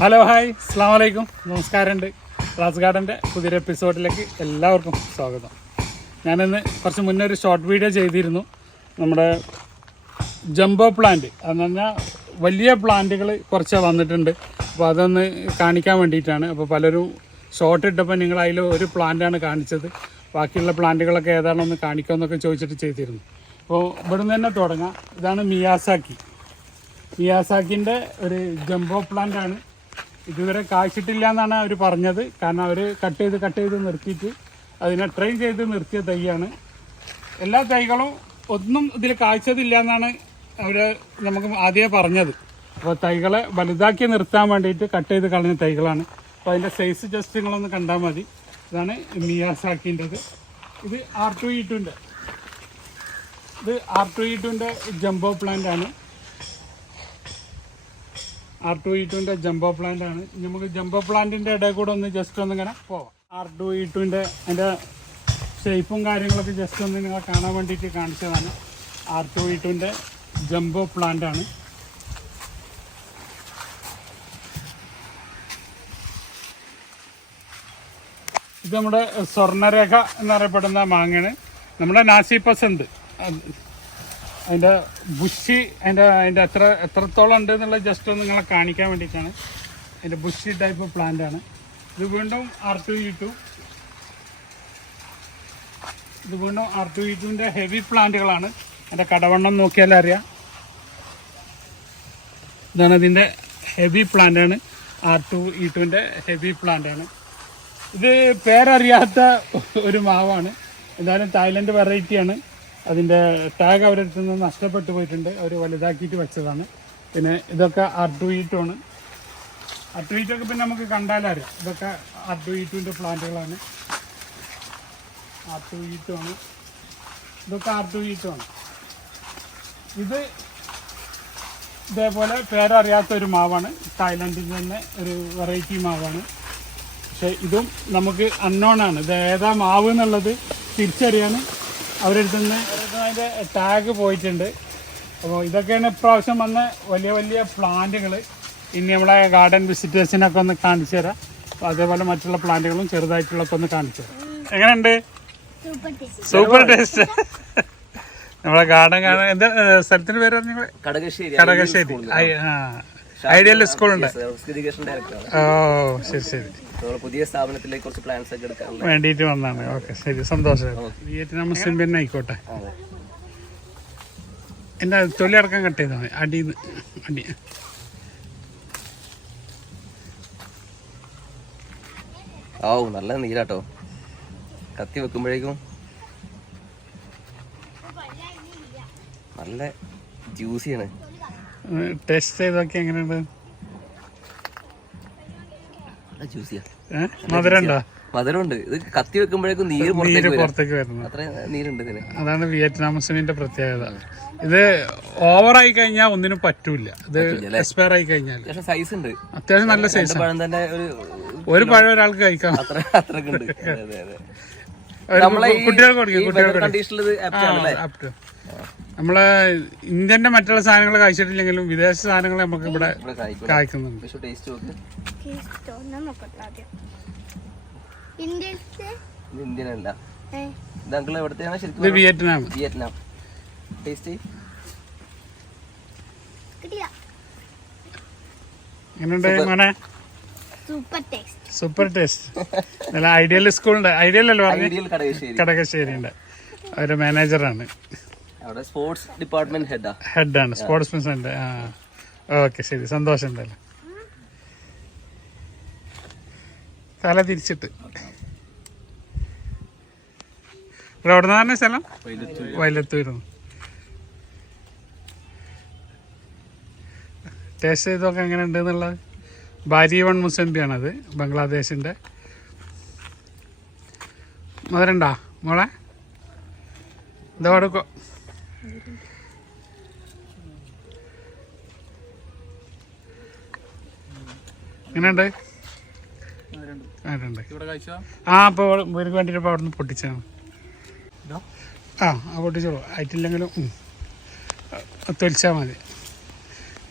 Hello hi അസ്സാം വലൈക്കും നമസ്കാരമുണ്ട്. റാസ് ഗാർഡൻ്റെ പുതിയൊരു എപ്പിസോഡിലേക്ക് എല്ലാവർക്കും സ്വാഗതം. ഞാനിന്ന് കുറച്ച് മുന്നേ ഒരു ഷോർട്ട് വീഡിയോ ചെയ്തിരുന്നു. നമ്മുടെ ജംബോ പ്ലാന്റ് എന്ന് പറഞ്ഞാൽ വലിയ പ്ലാന്റുകൾ കുറച്ച് വന്നിട്ടുണ്ട്. അപ്പോൾ അതൊന്ന് കാണിക്കാൻ വേണ്ടിയിട്ടാണ്. അപ്പോൾ പലരും ഷോർട്ട് ഇട്ടപ്പോൾ നിങ്ങൾ അതിൽ ഒരു പ്ലാന്റാണ് കാണിച്ചത്, ബാക്കിയുള്ള പ്ലാന്റുകളൊക്കെ ഏതാണെന്ന് കാണിക്കാമെന്നൊക്കെ ചോദിച്ചിട്ട് ചെയ്തിരുന്നു. അപ്പോൾ ഇവിടുന്ന് തന്നെ തുടങ്ങാം. ഇതാണ് മിയാസാക്കിൻ്റെ ഒരു ജംബോ പ്ലാന്റാണ്. ഇതുവരെ കായ്ച്ചിട്ടില്ല എന്നാണ് അവർ പറഞ്ഞത്. കാരണം അവർ കട്ട് ചെയ്ത് നിർത്തിയിട്ട് അതിനെ ട്രെയിൻ ചെയ്ത് നിർത്തിയ തൈയാണ്. എല്ലാ തൈകളും ഒന്നും ഇതിൽ കായ്ച്ചതില്ല എന്നാണ് അവർ നമുക്ക് ആദ്യമേ പറഞ്ഞത്. അപ്പോൾ തൈകളെ വലുതാക്കി നിർത്താൻ വേണ്ടിയിട്ട് കട്ട് ചെയ്ത് കളഞ്ഞ തൈകളാണ്. അപ്പോൾ അതിൻ്റെ സൈസ് ജസ്റ്റ് നിങ്ങളൊന്ന് കണ്ടാൽ മതി. ഇതാണ് മിയാസാക്കിൻ്റെത്. ഇത് R2E2 ജംബോ പ്ലാന്റ് ആണ്. R2E2 ജംബോ പ്ലാന്റ് ആണ്. നമുക്ക് ജംബോ പ്ലാന്റിൻ്റെ ഇടയിൽ കൂടെ ഒന്ന് ജസ്റ്റ് ഒന്നിങ്ങനെ പോവാം. R2E2 അതിൻ്റെ ഷേപ്പും കാര്യങ്ങളൊക്കെ ജസ്റ്റ് ഒന്ന് നിങ്ങൾ കാണാൻ വേണ്ടിയിട്ട് കാണിച്ചതാണ്. R2E2 ജംബോ പ്ലാന്റ് ആണ്. ഇത് നമ്മുടെ സ്വർണ്ണരേഖ എന്നറിയപ്പെടുന്ന മാങ്ങയാണ്. നമ്മുടെ നാസിപ്പസന്ത് അതിൻ്റെ ബുഷി അതിൻ്റെ എത്രത്തോളം ഉണ്ട് എന്നുള്ളത് ജസ്റ്റ് ഒന്ന് നിങ്ങളെ കാണിക്കാൻ വേണ്ടിയിട്ടാണ്. അതിൻ്റെ ബുഷി ടൈപ്പ് പ്ലാന്റ് ആണ്. ഇത് വീണ്ടും R2E2 ഹെവി പ്ലാന്റുകളാണ്. അതിൻ്റെ കടവണ്ണം നോക്കിയാൽ അറിയാം. ഇതാണ് ഇതിൻ്റെ ഹെവി പ്ലാന്റ് ആണ്. R2E2 ഹെവി പ്ലാന്റ് ആണ്. ഇത് പേരറിയാത്ത ഒരു മാവാണ്. എന്തായാലും തായ്ലൻഡ് വെറൈറ്റിയാണ്. അതിൻ്റെ ടാഗ് അവരുടെ അടുത്ത് നിന്ന് നഷ്ടപ്പെട്ടു പോയിട്ടുണ്ട്. അവർ വലുതാക്കിയിട്ട് വെച്ചതാണ്. പിന്നെ ഇതൊക്കെ R2E2 ആണ്. R2E2 ഒക്കെ പിന്നെ നമുക്ക് കണ്ടാലറിയാം. ഇതൊക്കെ R2E2 പ്ലാന്റുകളാണ്. R2E2 ആണ്. ഇതൊക്കെ R2E2 ആണ്. ഇത് ഇതേപോലെ പേരറിയാത്തൊരു മാവാണ്. തായ്ലൻഡിൽ തന്നെ ഒരു വെറൈറ്റി മാവാണ്. പക്ഷേ ഇതും നമുക്ക് അൺനോൺ ആണ്. ഇത് ഏതാ മാവ് എന്നുള്ളത് തിരിച്ചറിയാൻ അവരുടെ അടുത്ത് നിന്ന് അതിൻ്റെ ടാഗ് പോയിട്ടുണ്ട്. അപ്പോൾ ഇതൊക്കെയാണ് ഇപ്രാവശ്യം വന്ന വലിയ വലിയ പ്ലാന്റുകൾ. ഇനി നമ്മളെ ഗാർഡൻ വിസിറ്റേഴ്സിനൊക്കെ ഒന്ന് കാണിച്ചു തരാം. അപ്പോൾ അതേപോലെ മറ്റുള്ള പ്ലാന്റുകളും ചെറുതായിട്ടുള്ളതൊക്കെ ഒന്ന് കാണിച്ചു തരാം. എങ്ങനെയുണ്ട്? Super taste. നമ്മളെ ഗാർഡൻ കാണാൻ എന്താ സ്ഥലത്തിൻ്റെ പേര് പറഞ്ഞ? കടകശ്ശേരി. ഐഡിയൽ സ്കൂളുണ്ട്. ഓ ശരി ശരി. പുതിയ സ്ഥാപനത്തിലേക്ക് കുറച്ച് പ്ലാൻസ് ഒക്കെ എടുക്കാൻ വേണ്ടിയിട്ട് വന്നാണ്. ഓക്കെ ശരി, സന്തോഷം. വിയറ്റ്നാം മുസ്ലിം പിന്നെ ആയിക്കോട്ടെ. എൻ്റെ തൊലി അടക്കം കട്ട് ചെയ്താൽ മതി. അടി നല്ല നീരാട്ടോ. കത്തി വെക്കുമ്പോഴേക്കും നല്ല ജ്യൂസിയാണ്. ടേസ്റ്റ് ചെയ്തൊക്കെ എങ്ങനെയുണ്ട്? മധുരമുണ്ട്. ഇത് കത്തി വെക്കുമ്പോഴേക്കും നീര് പുറത്തേക്ക് വരുന്നത്. അത്ര നീരുണ്ട് ഇതിന്. അതാണ് വിയറ്റ്നാം മുസ്ലിമിന്റെ പ്രത്യേകത. ഇത് ഓവറായി കഴിഞ്ഞാൽ ഒന്നിനും പറ്റൂല. ഇത് എക്സ്പയർ ആയി കഴിഞ്ഞാൽ സൈസ് ഉണ്ട്. അത്യാവശ്യം നല്ല സൈസ്. ഒരു പഴം ഒരാൾക്ക് കഴിക്കാം. കുട്ടികൾക്ക് നമ്മളെ ഇന്ത്യന്റെ മറ്റുള്ള സാധനങ്ങൾ കഴിച്ചിട്ടില്ലെങ്കിലും വിദേശ സാധനങ്ങൾ നമുക്ക് ഇവിടെ കായ്ക്കുന്നുണ്ട്. ഇത് വിയറ്റ്നാം. എങ്ങനെയുണ്ട് മോനെ? Super taste. നല്ല ഐഡിയൽ സ്കൂളുണ്ട്. ഐഡിയലല്ലോ പറഞ്ഞു? കടകശ്ശേരിന്റെ ഒരു മാനേജറാണ്. സ്പോർട്സ് ഡിപ്പാർട്ട്മെന്റ് ഹെഡാണ്. Sports president. ഓക്കെ ശരി, സന്തോഷം. എന്തായാലും തല തിരിച്ചിട്ട് ഇവിടെ എവിടെ നിന്നാണ് സ്ഥലം? വൈലത്തൂരുന്നു. ടേസ്റ്റ് ചെയ്തൊക്കെ എങ്ങനെ ഉണ്ട് എന്നുള്ളത്. ബാരിവൺ മുസംബിയാണത്, ബംഗ്ലാദേശിൻ്റെ. മധുരണ്ടാ മോളെ? എന്താ കൊടുക്കോ? എങ്ങനെയുണ്ട്? അപ്പോൾ ഇവർക്ക് വേണ്ടിയിട്ട് ഇപ്പോൾ അവിടെ നിന്ന് പൊട്ടിച്ചാണ്. പൊട്ടിച്ചോളൂ. ആയിട്ടില്ലെങ്കിലും തൊലിച്ചാൽ മതി.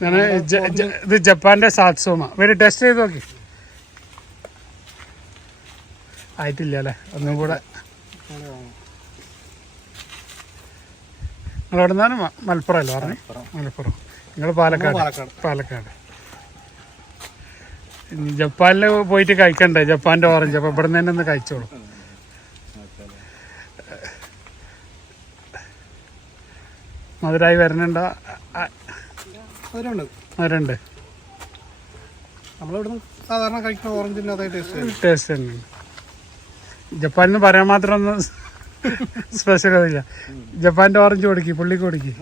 ഇത് ജപ്പാന്റെ സാത്സോമ ഇവര് ടെസ്റ്റ് ചെയ്ത് നോക്കി. ആയിട്ടില്ല അല്ലേ? ഒന്നും കൂടെ. നിങ്ങൾ എവിടെ നിന്നാണ്? മലപ്പുറം അല്ലേ പറഞ്ഞു? മലപ്പുറം. നിങ്ങൾ പാലക്കാട്. ജപ്പാനിൽ പോയിട്ട് കഴിക്കണ്ടേ ജപ്പാന്റെ ഓറഞ്ച്? അപ്പൊ ഇവിടെ നിന്ന് തന്നെ ഒന്ന് കഴിച്ചോളൂ. മധുരായി വരണുണ്ടോ? മധുരണ്ട്. സാധാരണ കഴിക്കുന്ന ഓറഞ്ചിന്റെ അതേ ടേസ്റ്റ് തന്നെ. ജപ്പാനിന്ന് പറയാൻ മാത്രം ഒന്നും സ്പെഷ്യൽ ഇല്ല. ജപ്പാന്റെ ഓറഞ്ച് കൊടുക്കി, പുള്ളിക്ക് കൊടുക്കി.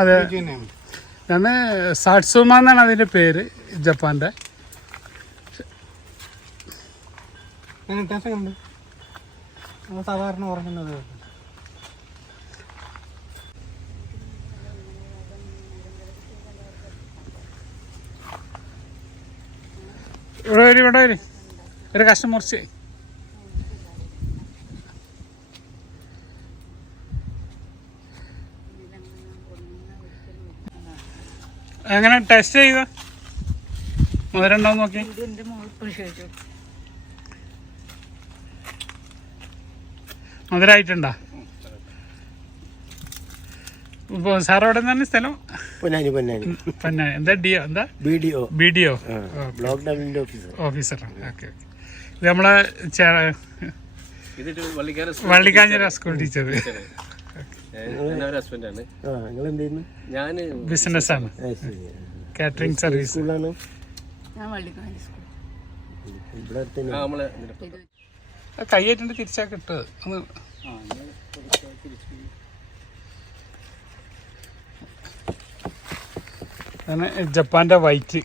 അതെ, ഞാൻ സാട്സുമ എന്നാണ് അതിന്റെ പേര്, ജപ്പാന്റെ. സാധാരണ ഓറഞ്ചിന്റെ ഇവിടെ വരും ഒരു കഷ്ണം മുറിച്ച്. എങ്ങനെ ടെസ്റ്റ് ചെയ്യുക? മധുരം ഉണ്ടാവും നോക്കി. മധുരമായിട്ടുണ്ടോ? ഇപ്പൊ സാർ എവിടെ നിന്നാണ് സ്ഥലം? പൊന്നാനി. എന്താ ഡിയോ? എന്താ BDO block development officer. Okay. ഇത് നമ്മളെ വള്ളിക്കാഞ്ഞിര സ്കൂൾ ടീച്ചർ. ബിസിനസ് ആണ്, കാറ്ററിംഗ് സർവീസ്. കൈയേറ്റിന്റെ തിരിച്ചാ കിട്ടത്. ജപ്പാന്റെ വൈറ്റ്.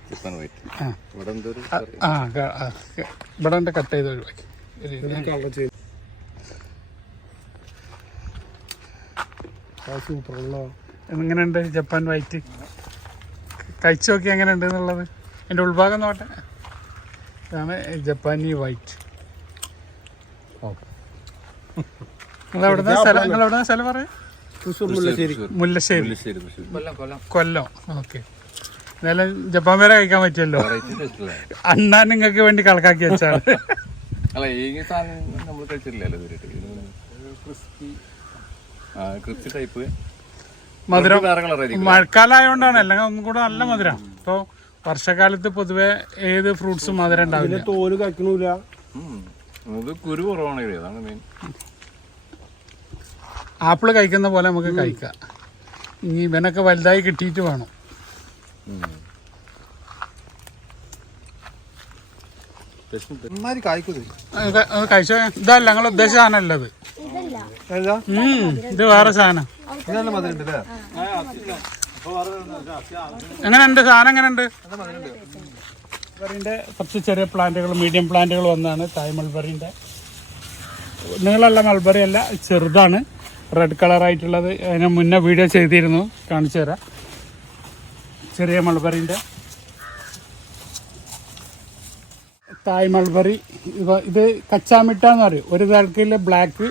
ഇവിടെ കട്ട് ചെയ്ത് ഒഴിവാക്കി. എങ്ങനെയുണ്ട് ജപ്പാൻ വൈറ്റ്? കഴിച്ചു നോക്കി എങ്ങനെയുണ്ട് എന്നുള്ളത്. എൻ്റെ ഉൾഭാഗം നോട്ടെ. ഇതാണ് ജപ്പാനി വൈറ്റ്. നിങ്ങളെവിടുന്ന സ്ഥലം പറയാം? മുല്ലശ്ശേരി, കൊല്ലം. ഓക്കെ. എന്തായാലും ജപ്പാൻ വരെ കഴിക്കാൻ പറ്റുമല്ലോ. അണ്ണാൻ നിങ്ങൾക്ക് വേണ്ടി കണക്കാക്കി വെച്ചാണ്. മധുരം മഴക്കാലമായോണ്ടാണ്, അല്ലെങ്കിൽ ഒന്നും കൂടെ നല്ല മധുരം. ഇപ്പൊ വർഷക്കാലത്ത് പൊതുവെ ഏത് ഫ്രൂട്ട്സും മധുരം ഉണ്ടാവില്ല. തോല് കഴിക്കണില്ല, കുരു കുറവാണ്. അതാണ് മെയിൻ. ആപ്പിള് കഴിക്കുന്ന പോലെ നമുക്ക് കഴിക്കാം. ഇനി ഇവനൊക്കെ വലുതായി കിട്ടിയിട്ട് വേണം. കഴിച്ചോ. ഇതല്ല നിങ്ങൾ ഉദ്ദേശിച്ച സാധനമല്ല ഇത്. ഇത് വേറെ സാധനം. എങ്ങനെയുണ്ട് സാധനം? എങ്ങനെയുണ്ട്? മൾബറിന്റെ കുറച്ച് ചെറിയ പ്ലാന്റുകൾ, മീഡിയം പ്ലാന്റുകൾ വന്നാണ് തായ് മൾബറിന്റെ. നീളമുള്ള മൾബറി അല്ല, ചെറുതാണ്, റെഡ് കളറായിട്ടുള്ളത്. അതിന് മുന്നേ വീഡിയോ ചെയ്തിരുന്നു, കാണിച്ചു തരാം. ചെറിയ മൾബറിന്റെ തായ് മൾബറി. ഇത് കച്ചാമിട്ട എന്ന് പറയും. ഒരു തലക്കയിൽ ബ്ലാക്ക്,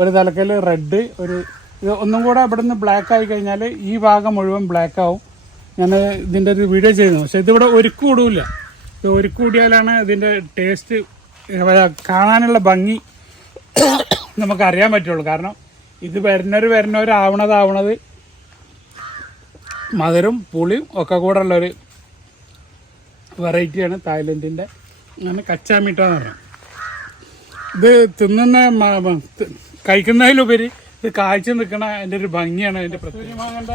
ഒരു തലക്കയിൽ റെഡ്. ഇത് ഒന്നും കൂടെ ഇവിടെ നിന്ന് ബ്ലാക്ക് ആയി കഴിഞ്ഞാൽ ഈ ഭാഗം മുഴുവൻ ബ്ലാക്ക് ആവും. ഞാൻ ഇതിൻ്റെ ഒരു വീഡിയോ ചെയ്യുന്നു. പക്ഷെ ഇതിവിടെ ഒരുക്ക് കൂടില്ല. ഇത് ഒരുക്ക് കൂടിയാലാണ് ഇതിൻ്റെ ടേസ്റ്റ്, കാണാനുള്ള ഭംഗി നമുക്കറിയാൻ പറ്റുള്ളൂ. കാരണം ഇത് വരുന്നവരാവണത് മധുരം പുളിയും ഒക്കെ കൂടെ ഉള്ളൊരു വെറൈറ്റിയാണ് തായ്ലൻഡിൻ്റെ. അങ്ങനെ കച്ചാമിട്ട എന്ന് പറയാം. ഇത് കഴിക്കുന്നതിലുപരി ഇത് കാഴ്ച നിൽക്കണ അതിൻ്റെ ഒരു ഭംഗിയാണ് അതിൻ്റെ പ്രത്യേകമാകേണ്ട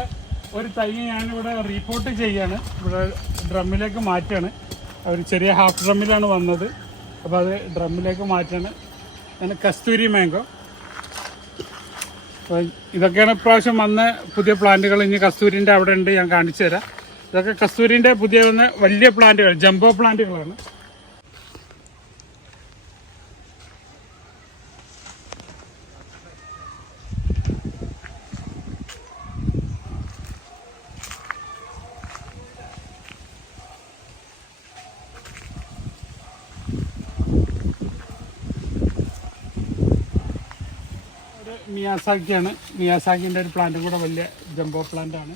ഒരു തൈ ഞാനിവിടെ റീപോർട്ട് ചെയ്യാണ്. ഇവിടെ ഡ്രമ്മിലേക്ക് മാറ്റാണ്. അവർ ചെറിയ ഹാഫ് ഡ്രമ്മിലാണ് വന്നത്. അപ്പോൾ അത് ഡ്രമ്മിലേക്ക് മാറ്റാണ്. അങ്ങനെ കസ്തൂരി മാംഗോ. അപ്പോൾ ഇതൊക്കെയാണ് ഇപ്രാവശ്യം വന്ന പുതിയ പ്ലാന്റുകൾ. ഇനി കസ്തൂരിൻ്റെ അവിടെ ഉണ്ട്, ഞാൻ കാണിച്ചു തരാം. ഇതൊക്കെ കസ്തൂരിൻ്റെ പുതിയ വന്ന വലിയ പ്ലാന്റുകൾ, ജംബോ പ്ലാന്റുകളാണ്. മിയാസാക്കിയാണ്. മിയാസാക്കിൻ്റെ ഒരു പ്ലാന്റും കൂടെ വലിയ ജംബോ പ്ലാന്റാണ്,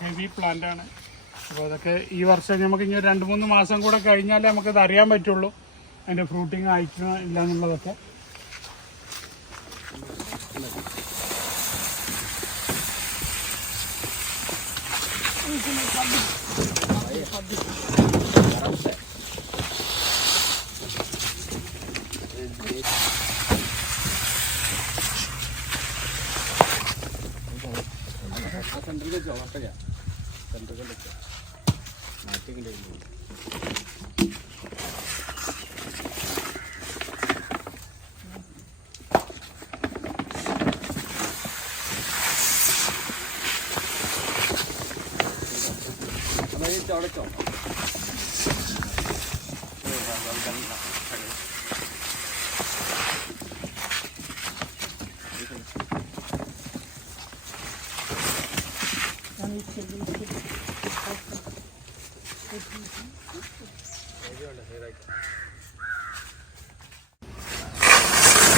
ഹെവി പ്ലാന്റാണ്. അപ്പോൾ അതൊക്കെ ഈ വർഷം നമുക്ക് ഇനി 2-3 മാസം കൂടെ കഴിഞ്ഞാലേ നമുക്കത് അറിയാൻ പറ്റുള്ളൂ അതിൻ്റെ ഫ്രൂട്ടിങ് അയക്കണോ ഇല്ല എന്നുള്ളതൊക്കെ.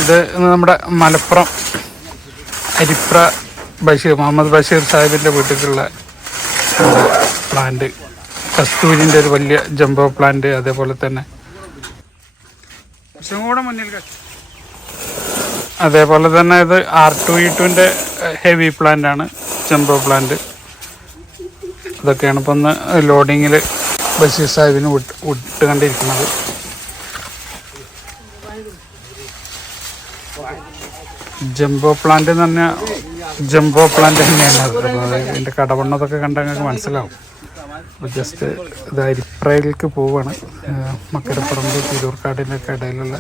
ഇത് നമ്മുടെ മലപ്പുറം അരിപ്ര ബഷീർ, മുഹമ്മദ് ബഷീർ സാഹിബിൻ്റെ വീട്ടിലുള്ള പ്ലാന്റ്, കസ്തൂരിൻ്റെ ഒരു വലിയ ജംബോ പ്ലാന്റ്. അതേപോലെ തന്നെ കൂടെ മുന്നിൽ, അതേപോലെ തന്നെ ഇത് R2E2ൻ്റെ ഹെവി പ്ലാന്റ് ആണ്, ജംബോ പ്ലാന്റ്. ഇതൊക്കെയാണ് ഇപ്പം ഒന്ന് ലോഡിങ്ങിൽ ബഷീർ സാഹിബിന് വിട്ട് കണ്ടിരിക്കുന്നത്. ജംബോ പ്ലാന്റ് എന്ന് പറഞ്ഞാൽ ജംബോ പ്ലാന്റ് തന്നെയാണ് അത്. അപ്പോൾ അതിൻ്റെ കടവണ്ണതൊക്കെ കണ്ടാൽ നിങ്ങൾക്ക് മനസ്സിലാവും. അപ്പോൾ ജസ്റ്റ് ഇത് അരിപ്രയിലേക്ക് പോവുകയാണ്. മക്കരപ്പറമ്പ് തിരൂർക്കാടിൻ്റെ ഒക്കെ ഇടയിലുള്ള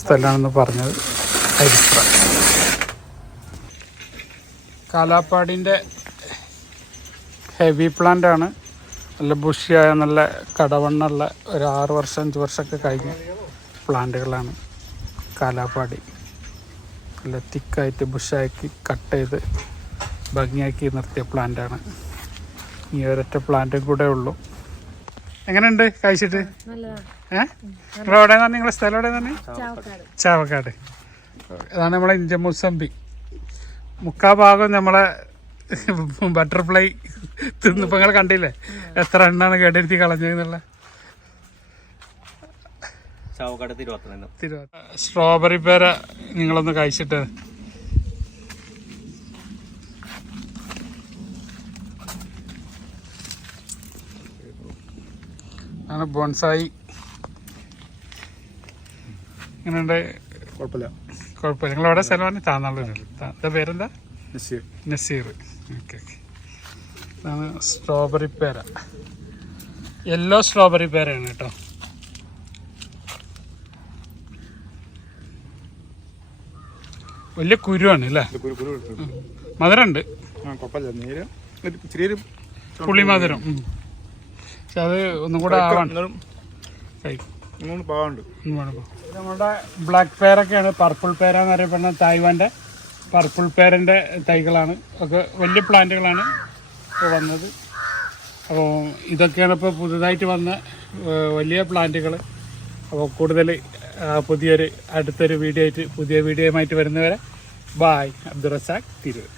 സ്ഥലമാണെന്ന് പറഞ്ഞത് അരിപ്ര. കാലാപ്പാടിൻ്റെ ഹെവി പ്ലാന്റാണ്, നല്ല ബുഷിയായ നല്ല കടവണ്ണുള്ള ഒരു 6 വർഷം 5 വർഷമൊക്കെ കഴിഞ്ഞ പ്ലാന്റുകളാണ് കാലാപ്പാടി. നല്ല തിക്കായിട്ട് ബുഷാക്കി കട്ട് ചെയ്ത് ഭംഗിയാക്കി നിർത്തിയ പ്ലാന്റാണ്. ഈ ഒരൊറ്റ പ്ലാന്റും കൂടെ ഉള്ളൂ. എങ്ങനെയുണ്ട് കഴിച്ചിട്ട്? നിങ്ങളെവിടെയാണ്? നിങ്ങളുടെ സ്ഥലം എവിടെയാണ്? ചാവക്കാട്. അതാണ് നമ്മളെ ഇന്ത്യൻ മുസമ്പി. മുക്കാ ഭാഗം നമ്മളെ ബട്ടർഫ്ലൈ തിന്നിപ്പോൾ നിങ്ങൾ കണ്ടില്ലേ എത്ര എണ്ണാണ് കേട്ടിരുത്തി കളഞ്ഞതെന്നുള്ള. സ്ട്രോബെറി പേര നിങ്ങളൊന്ന് കഴിച്ചിട്ട്. ആണ് ബോൺസായി. എങ്ങനെയുണ്ട്? കുഴപ്പമില്ല. നിങ്ങളെവിടെ സ്ഥലമാണ്? താന്നാളൂർ. എന്താ പേരെന്താ? നസീർ. ഓക്കെ. ഇതാണ് സ്ട്രോബെറി പേര, യെല്ലോ സ്ട്രോബെറി പേരയാണ് കേട്ടോ. വലിയ കുരുവാണ് അല്ലേ? മധുരമുണ്ട്, ചെറിയൊരു പുളി മധുരം. പക്ഷെ അത് ഒന്നും കൂടെ ആവാണ്ട് നമ്മുടെ ബ്ലാക്ക് പേരൊക്കെയാണ്. പർപ്പിൾ പേര എന്ന് അറിയപ്പെടുന്ന തായ്വാൻ്റെ പർപ്പിൾ പേരൻ്റെ തൈകളാണ്. ഒക്കെ വലിയ പ്ലാന്റുകളാണ് ഇപ്പോൾ വന്നത്. അപ്പോൾ ഇതൊക്കെയാണ് ഇപ്പോൾ പുതുതായിട്ട് വന്ന വലിയ പ്ലാന്റുകൾ. അപ്പോൾ കൂടുതൽ അടുത്തൊരു വീഡിയോ ആയിട്ട് പുതിയ വീഡിയോയുമായിട്ട് വരുന്നവരെ ബായ്. അബ്ദുൾ റസാഖ്, തിരൂർ.